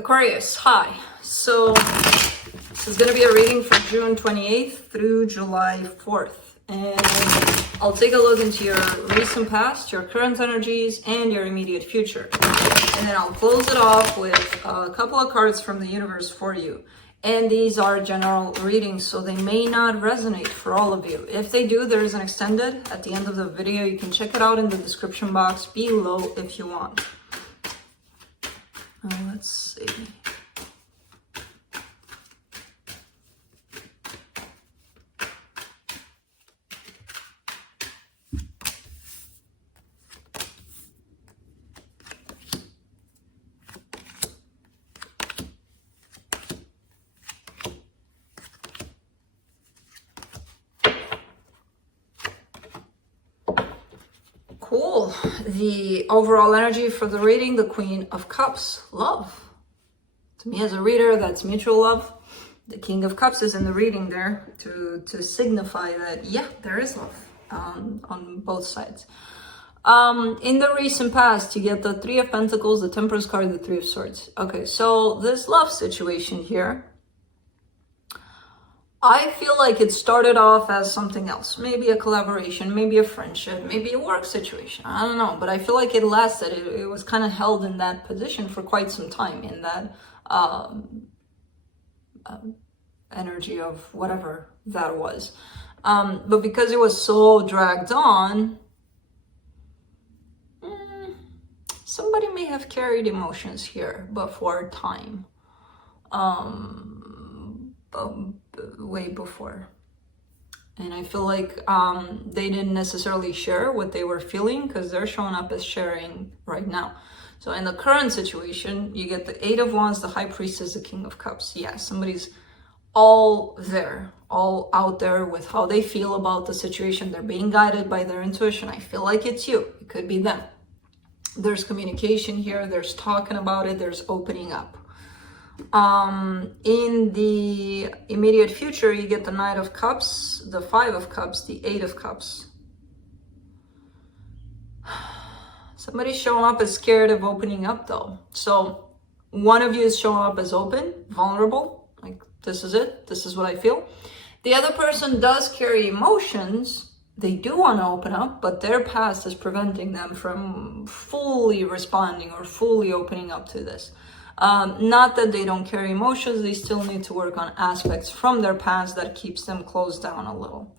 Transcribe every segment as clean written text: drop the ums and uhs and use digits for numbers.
Aquarius, hi. So this is going to be a reading for June 28th through July 4th. And I'll take a look into your recent past, your current energies, and your immediate future. And then I'll close it off with a couple of cards from the universe for you. And these are general readings, so they may not resonate for all of you. If they do, there is an extended at the end of the video. You can check it out in the description box below if you want. Let's see. Cool. The overall energy for the reading, the Queen of Cups, love. To me as a reader, that's mutual love. The King of Cups is in the reading there to signify that, yeah, there is love on both sides. In the recent past, you get the Three of Pentacles, the Temperance card, the Three of Swords. Okay, so this love situation here, I feel like it started off as something else. Maybe a collaboration, maybe a friendship, maybe a work situation. I don't know, but I feel like it lasted. It was kind of held in that position for quite some time, in that energy of whatever that was. But because it was so dragged on, somebody may have carried emotions here, but for a time. Way before. And I feel like they didn't necessarily share what they were feeling because they're showing up as sharing right now. So in the current situation, you get the Eight of Wands, the High Priestess, the King of Cups. Yeah, somebody's all there, all out there with how they feel about the situation. They're being guided by their intuition. I feel like it's you. It could be them. There's communication here. There's talking about it. There's opening up. In the immediate future, you get the Knight of Cups, the Five of Cups, the Eight of Cups. Somebody's showing up as scared of opening up though. So one of you is showing up as open, vulnerable, like this is it, this is what I feel. The other person does carry emotions. They do want to open up, but their past is preventing them from fully responding or fully opening up to this. Not that they don't carry emotions, they still need to work on aspects from their past that keeps them closed down a little.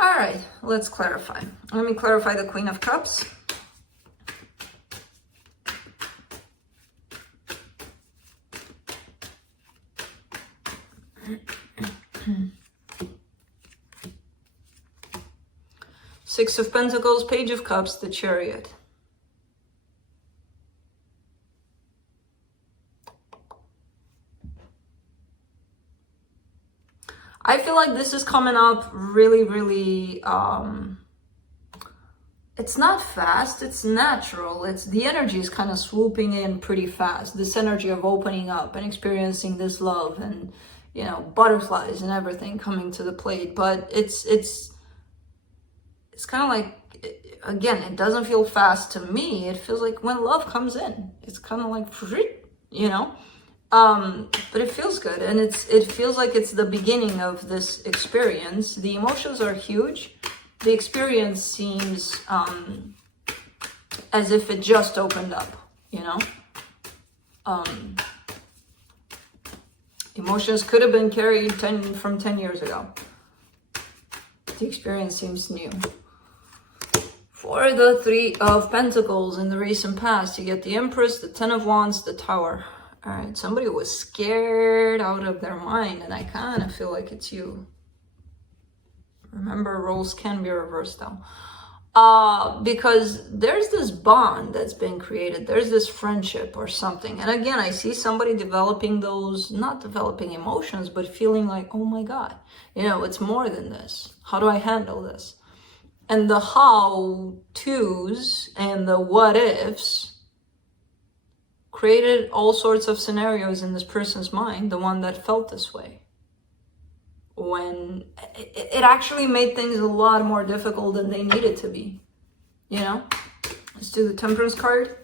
All right, let's clarify. Let me clarify the Queen of Cups. Six of Pentacles, Page of Cups, the Chariot. I feel like this is coming up really, it's not fast, it's natural. It's the energy is kind of swooping in pretty fast. This energy of opening up and experiencing this love and, you know, butterflies and everything coming to the plate. But it's kind of like, again, it doesn't feel fast to me. It feels like when love comes in, it's kind of like, you know? But it feels good, and it feels like it's the beginning of this experience. The emotions are huge. The experience seems as if it just opened up, you know? Emotions could have been carried from 10 years ago. The experience seems new. For the Three of Pentacles in the recent past, you get the Empress, the Ten of Wands, the Tower. All right, somebody was scared out of their mind, and I kind of feel like it's you. Remember, roles can be reversed though. Because there's this bond that's been created. There's this friendship or something. And again, I see somebody developing those, not developing emotions, but feeling like, oh my God, you know, it's more than this. How do I handle this? And the how-tos and the what-ifs created all sorts of scenarios in this person's mind, the one that felt this way. When it actually made things a lot more difficult than they needed to be, you know? Let's do the Temperance card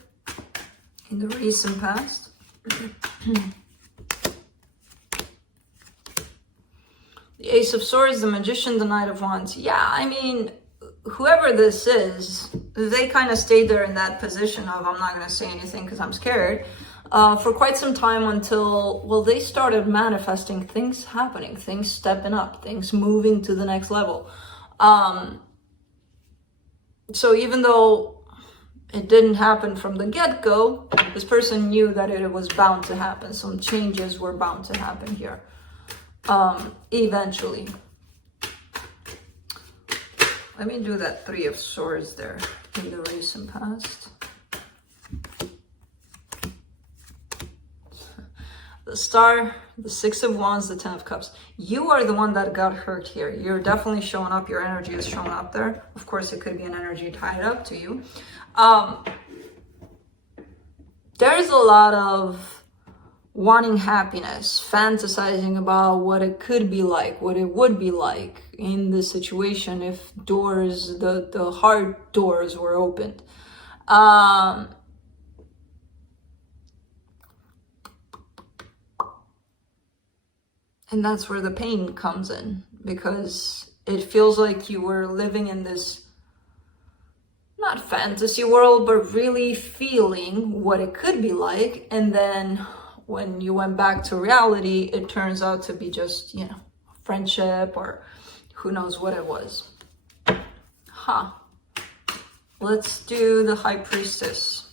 in the recent past. The Ace of Swords, the Magician, the Knight of Wands. Yeah, I mean, whoever this is, they kind of stayed there in that position of, I'm not going to say anything because I'm scared, for quite some time until, well, they started manifesting things happening, things stepping up, things moving to the next level. So even though it didn't happen from the get-go, this person knew that it was bound to happen. Some changes were bound to happen here, eventually. Let me do that Three of Swords there in the recent past. The Star, the Six of Wands, the Ten of Cups. You are the one that got hurt here. You're definitely showing up. Your energy is showing up there. Of course, it could be an energy tied up to you. There's a lot of wanting happiness, fantasizing about what it could be like, what it would be like in this situation if doors, the heart doors were opened. And that's where the pain comes in, because it feels like you were living in this, not fantasy world, but really feeling what it could be like. And then when you went back to reality, it turns out to be just, you know, friendship or who knows what it was. Let's do the High Priestess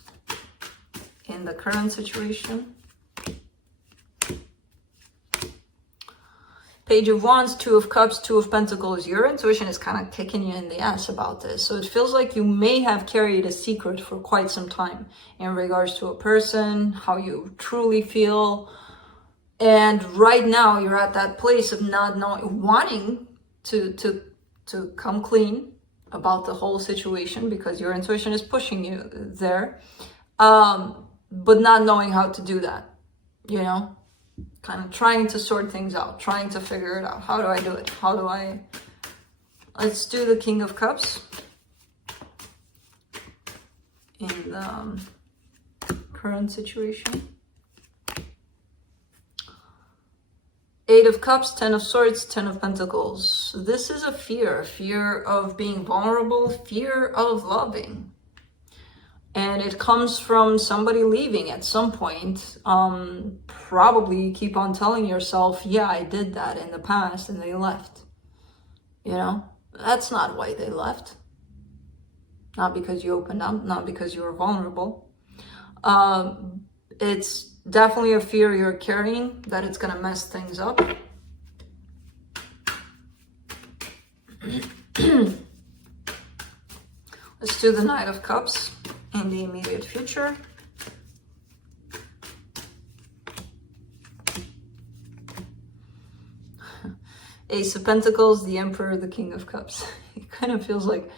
in the current situation. Page of Wands, Two of Cups, Two of Pentacles. Your intuition is kind of kicking you in the ass about this. So it feels like you may have carried a secret for quite some time in regards to a person, how you truly feel. And right now you're at that place of not knowing, wanting to come clean about the whole situation because your intuition is pushing you there. But not knowing how to do that, you know? Kind of trying to sort things out, trying to figure it out. How do I do it? How do I... Let's do the King of Cups in the current situation. Eight of Cups, Ten of Swords, Ten of Pentacles. This is a fear of being vulnerable, fear of loving. And it comes from somebody leaving at some point. Probably you keep on telling yourself, yeah, I did that in the past and they left. You know, that's not why they left. Not because you opened up, not because you were vulnerable. It's definitely a fear you're carrying that it's going to mess things up. Let's do the Knight of Cups in the immediate future. Ace of Pentacles, the Emperor, the King of Cups. It kind of feels like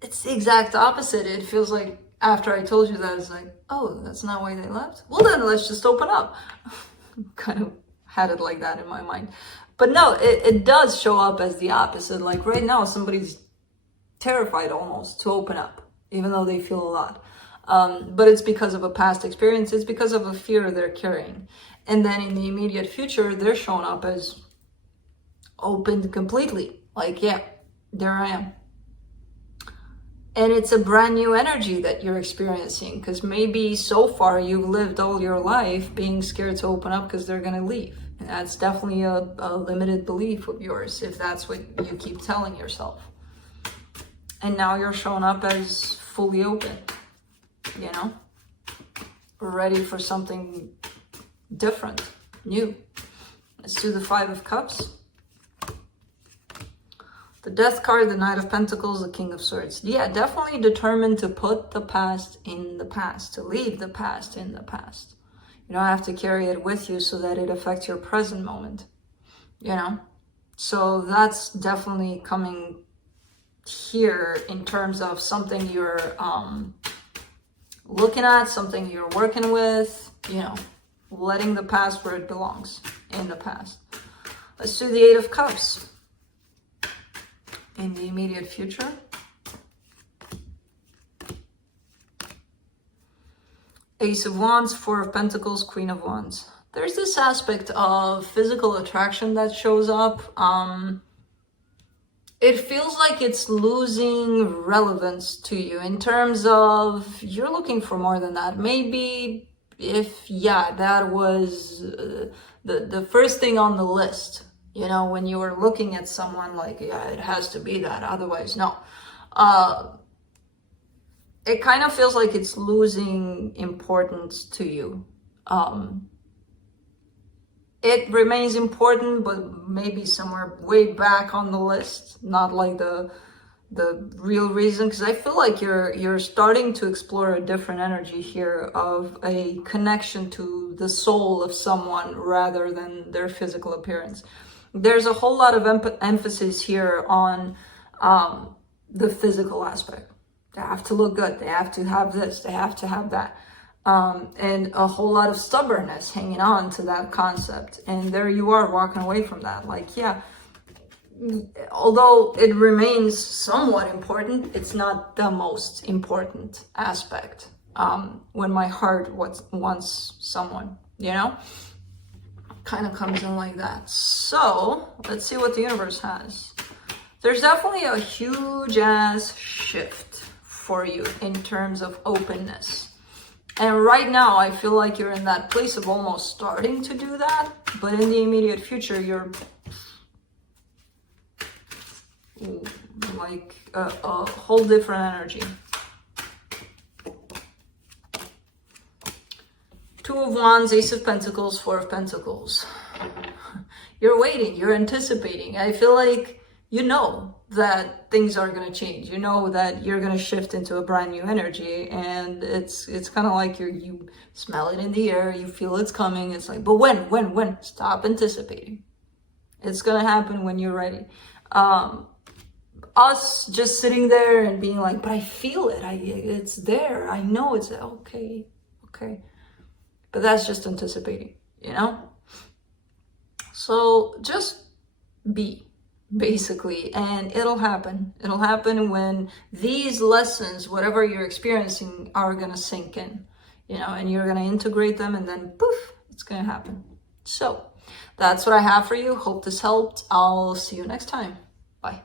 it's the exact opposite. It feels like after I told you that, it's like, oh, that's not why they left? Well, then let's just open up. Kind of had it like that in my mind. But no, it does show up as the opposite. Like right now, somebody's terrified almost to open up, even though they feel a lot. But it's because of a past experience. It's because of a fear they're carrying. And then in the immediate future, they're showing up as opened completely. Like, yeah, there I am. And it's a brand new energy that you're experiencing, because maybe so far you've lived all your life being scared to open up because they're going to leave. And that's definitely a limited belief of yours, if that's what you keep telling yourself. And now you're showing up as fully open, you know, ready for something different, new. Let's do the Five of Cups. The Death card, the Knight of Pentacles, the King of Swords. Yeah, definitely determined to put the past in the past, to leave the past in the past. You don't have to carry it with you so that it affects your present moment, you know? So that's definitely coming here in terms of something you're looking at, something you're working with, you know, letting the past where it belongs, in the past. Let's do the Eight of Cups in the immediate future. Ace of Wands, Four of Pentacles, Queen of Wands. There's this aspect of physical attraction that shows up. It feels like it's losing relevance to you in terms of you're looking for more than that. Maybe if, yeah, that was the first thing on the list, you know, when you were looking at someone, like, yeah, it has to be that, otherwise no. It kind of feels like it's losing importance to you. It remains important, but maybe somewhere way back on the list, not like the real reason, because I feel like you're starting to explore a different energy here of a connection to the soul of someone rather than their physical appearance. There's a whole lot of emphasis here on the physical aspect. They have to look good, they have to have this, they have to have that. And a whole lot of stubbornness hanging on to that concept. And there you are walking away from that. Like, yeah, although it remains somewhat important, it's not the most important aspect when my heart wants someone, you know? Kind of comes in like that. So let's see what the universe has. There's definitely a huge ass shift for you in terms of openness. And right now, I feel like you're in that place of almost starting to do that, but in the immediate future, you're like a whole different energy. Two of Wands, Ace of Pentacles, Four of Pentacles. You're waiting, you're anticipating. I feel like you know that things are going to change. You know that you're going to shift into a brand new energy, and it's kind of like you smell it in the air, you feel it's coming. It's like, but when? Stop anticipating. It's going to happen when you're ready. Us just sitting there and being like, but I feel it. It's there. I know it's okay. But that's just anticipating, you know? So just be, basically, and it'll happen. It'll happen when these lessons, whatever you're experiencing, are gonna sink in, you know, and you're gonna integrate them, and then poof, it's gonna happen. So that's what I have for you. Hope this helped. I'll see you next time. Bye.